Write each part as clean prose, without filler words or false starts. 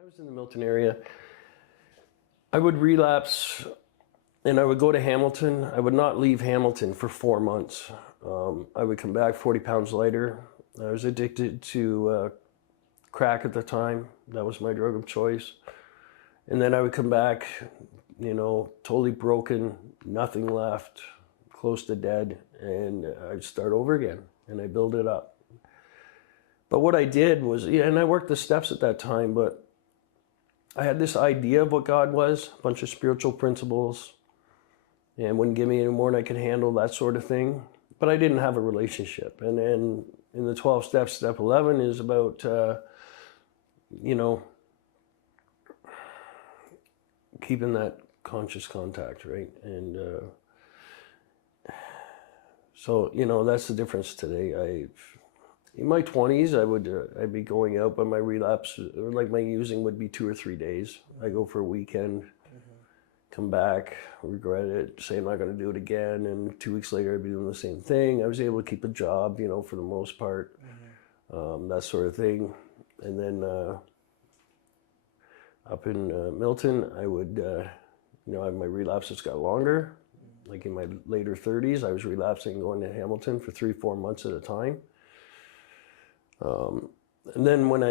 I was in the Milton area, I would relapse and I would go to Hamilton. I would not leave Hamilton for 4 months. I would come back 40 pounds lighter. I was addicted to crack at the time. That was my drug of choice. And then I would come back, totally broken, nothing left, close to dead, and I'd start over again, and I build it up. But what I did was, and I worked the steps at that time, but I had this idea of what God was, a bunch of spiritual principles, and wouldn't give me any more than I could handle, that sort of thing. But I didn't have a relationship. And then in the 12 steps, step 11 is about, keeping that conscious contact, right? And so, that's the difference today. In my 20s, I'd be going out, but my relapse, or like my using, would be 2 or 3 days. I go for a weekend, come back, regret it, say I'm not going to do it again, and 2 weeks later I'd be doing the same thing. I was able to keep a job, for the most part, that sort of thing. And then up in Milton, I would, have my relapses got longer. Like in my later 30s, I was relapsing, going to Hamilton for 3-4 months at a time. And then when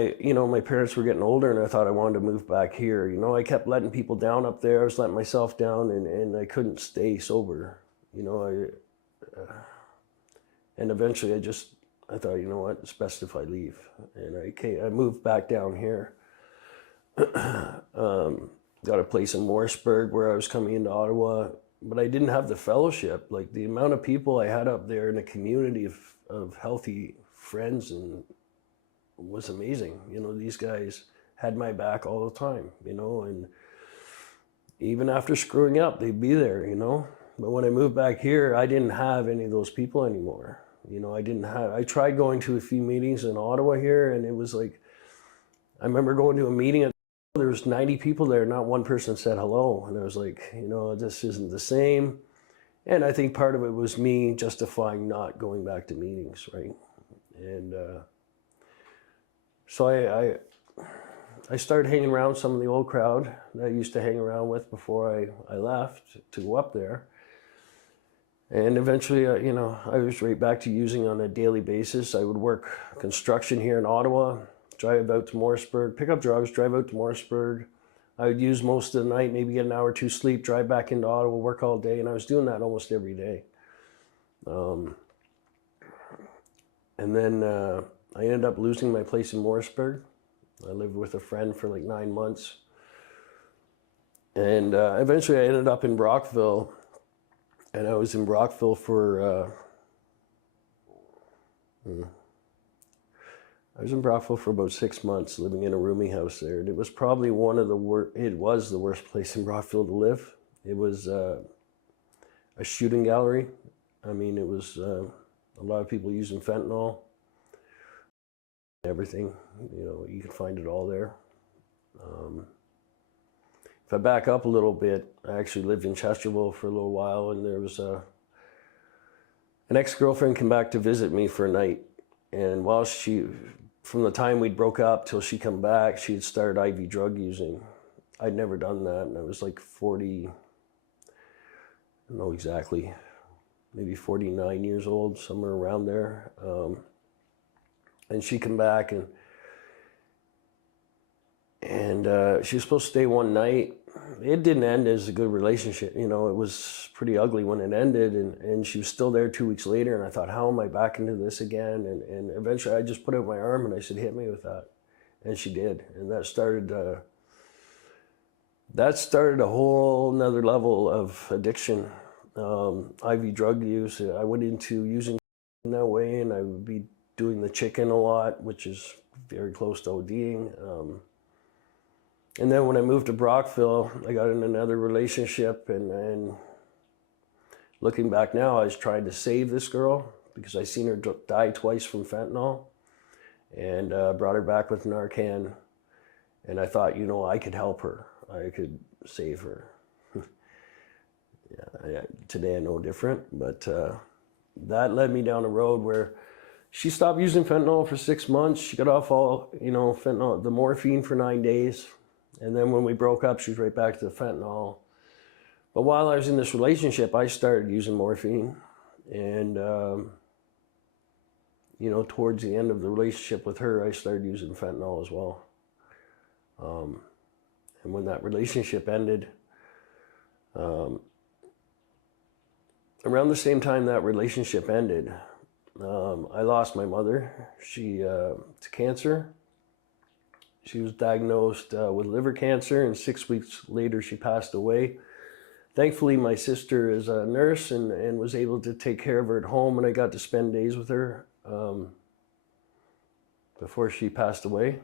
my parents were getting older and I thought I wanted to move back here, I kept letting people down up there. I was letting myself down, and I couldn't stay sober. And eventually I thought, you know what, it's best if I leave. And I moved back down here. Got a place in Morrisburg where I was coming into Ottawa, but I didn't have the fellowship. Like the amount of people I had up there in a community of healthy friends and was amazing. These guys had my back all the time, and even after screwing up, they'd be there, But when I moved back here, I didn't have any of those people anymore. I tried going to a few meetings in Ottawa here, and it was like, I remember going to a meeting, there was 90 people there, not one person said hello. And I was like, this isn't the same. And I think part of it was me justifying not going back to meetings, right? And so I started hanging around some of the old crowd that I used to hang around with before I left to go up there. And eventually, I was right back to using on a daily basis. I would work construction here in Ottawa, drive out to Morrisburg, pick up drugs, drive out to Morrisburg. I would use most of the night, maybe get an hour or two sleep, drive back into Ottawa, work all day, and I was doing that almost every day. And then I ended up losing my place in Morrisburg. I lived with a friend for like 9 months. And eventually I ended up in Brockville. And I was in Brockville for, about 6 months, living in a rooming house there. And it was probably it was the worst place in Brockville to live. It was a shooting gallery. I mean, it was a lot of people using fentanyl. Everything, you can find it all there. If I back up a little bit, I actually lived in Chesterville for a little while, and there was an ex-girlfriend came back to visit me for a night. And from the time we broke up till she come back, she had started IV drug using. I'd never done that, and I was like 40, I don't know exactly, maybe 49 years old, somewhere around there. And she come back, and she was supposed to stay one night. It didn't end as a good relationship. It was pretty ugly when it ended, and she was still there 2 weeks later, and I thought, how am I back into this again? And eventually I just put out my arm and I said, hit me with that. And she did. And that started a whole nother level of addiction. IV drug use. I went into using in that way, and I would be doing the chicken a lot, which is very close to ODing. And then when I moved to Brockville, I got in another relationship, and looking back now, I was trying to save this girl because I seen her die twice from fentanyl, and brought her back with Narcan. And I thought, I could help her. I could save her. Today I know different, but that led me down a road where she stopped using fentanyl for 6 months. She got off all, fentanyl, the morphine for 9 days. And then when we broke up, she was right back to the fentanyl. But while I was in this relationship, I started using morphine. And, you know, towards the end of the relationship with her, I started using fentanyl as well. And when that relationship ended, around the same time that relationship ended, I lost my mother. She to cancer. She was diagnosed with liver cancer, and 6 weeks later she passed away. Thankfully, my sister is a nurse and was able to take care of her at home, and I got to spend days with her before she passed away.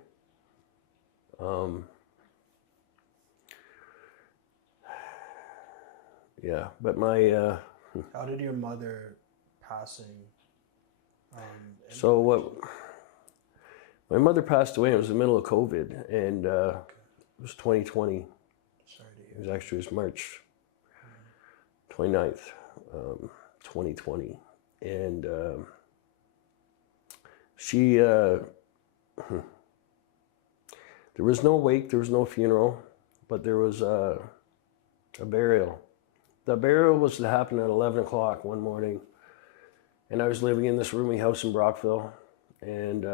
Yeah, but my... How did your mother passing? So what? My mother passed away. It was the middle of COVID, and it was 2020. Sorry to It hear. was actually March 29th, 2020, and she. There was no wake. There was no funeral, but there was a burial. The burial was to happen at 11 o'clock one morning, and I was living in this roomy house in Brockville, and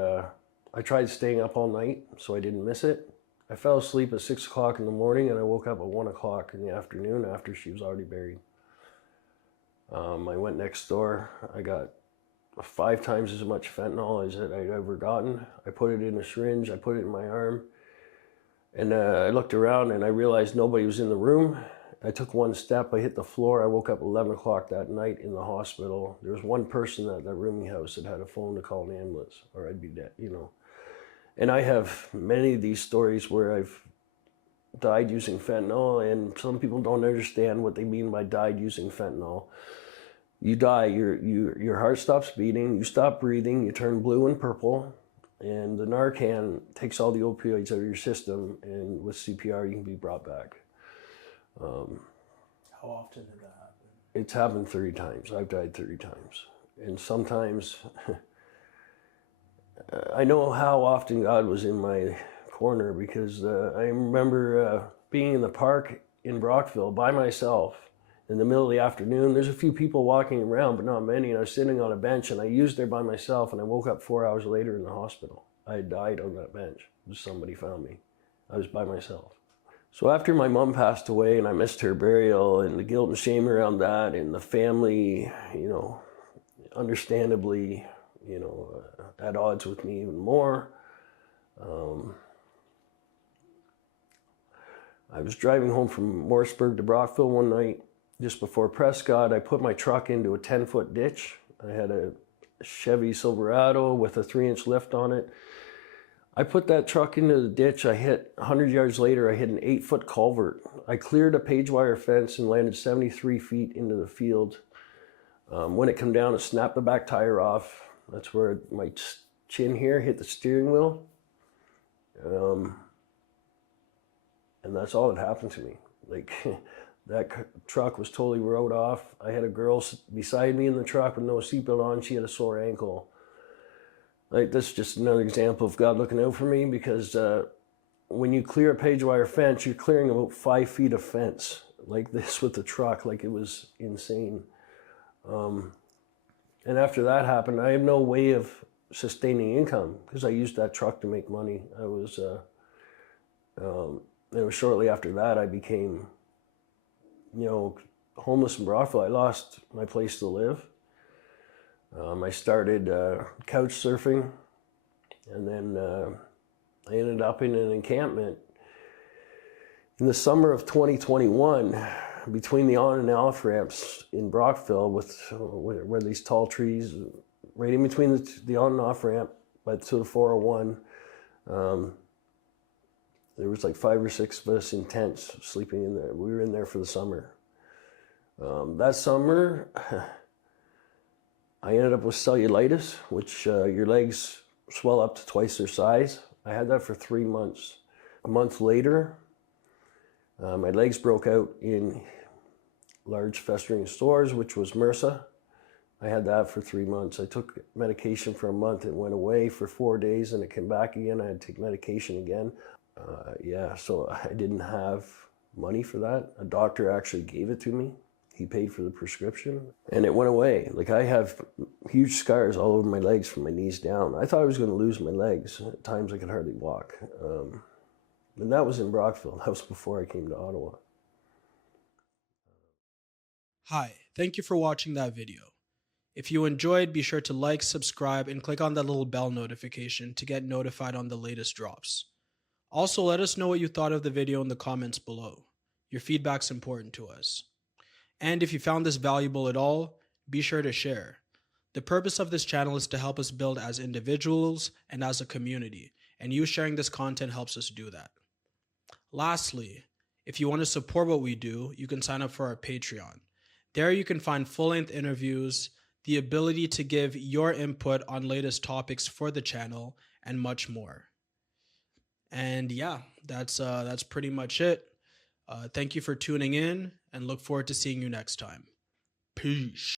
I tried staying up all night so I didn't miss it. I fell asleep at 6 o'clock in the morning, and I woke up at 1 o'clock in the afternoon after she was already buried. I went next door. I got 5 times as much fentanyl as I'd ever gotten. I put it in a syringe. I put it in my arm, and I looked around, and I realized nobody was in the room. I took one step, I hit the floor. I woke up at 11 o'clock that night in the hospital. There was one person at that rooming house that had a phone to call an ambulance, or I'd be dead, you know. And I have many of these stories where I've died using fentanyl, and some people don't understand what they mean by died using fentanyl. You die, your heart stops beating, you stop breathing, you turn blue and purple, and the Narcan takes all the opioids out of your system, and with CPR you can be brought back. How often did that happen? It's happened 30 times. I've died 30 times. And sometimes I know how often God was in my corner, because I remember being in the park in Brockville by myself in the middle of the afternoon. There's a few people walking around, but not many. And I was sitting on a bench, and I used there by myself, and I woke up 4 hours later in the hospital. I had died on that bench. Just somebody found me. I was by myself. So after my mom passed away and I missed her burial, and the guilt and shame around that, and the family, you know, understandably, you know, at odds with me even more, I was driving home from Morrisburg to Brockville one night just before Prescott. I put my truck into a 10-foot ditch. I had a Chevy Silverado with a 3-inch lift on it. I put that truck into the ditch. I hit 100 yards later, I hit an 8-foot culvert. I cleared a page wire fence and landed 73 feet into the field. When it came down, it snapped the back tire off. That's where my chin here hit the steering wheel. And that's all that happened to me. Like, that truck was totally rode off. I had a girl beside me in the truck with no seatbelt on. She had a sore ankle. Like, this is just another example of God looking out for me, because when you clear a page wire fence, you're clearing about 5 feet of fence like this with the truck. Like, it was insane. And after that happened, I had no way of sustaining income because I used that truck to make money. I was, it was shortly after that I became, you know, homeless in Brockville. I lost my place to live. I started couch surfing, and then I ended up in an encampment in the summer of 2021 between the on and off ramps in Brockville, where these tall trees, right in between the on and off ramp, but to the 401. There was like 5 or 6 of us in tents sleeping in there. We were in there for the summer. That summer, I ended up with cellulitis, which your legs swell up to twice their size. I had that for 3 months. A month later, my legs broke out in large festering sores, which was MRSA. I had that for 3 months. I took medication for a month. It went away for 4 days, and it came back again. I had to take medication again. Yeah, so I didn't have money for that. A doctor actually gave it to me. He paid for the prescription and it went away. Like I have huge scars all over my legs from my knees down. I thought I was going to lose my legs. At times I could hardly walk. And that was in Brockville. That was before I came to Ottawa. Hi, thank you for watching that video. If you enjoyed, be sure to like, subscribe, and click on that little bell notification to get notified on the latest drops. Also, let us know what you thought of the video in the comments below. Your feedback's important to us. And if you found this valuable at all, be sure to share. The purpose of this channel is to help us build as individuals and as a community, and you sharing this content helps us do that. Lastly, if you want to support what we do, you can sign up for our Patreon. There you can find full-length interviews, the ability to give your input on latest topics for the channel, and much more. And yeah, that's pretty much it. Thank you for tuning in and look forward to seeing you next time. Peace.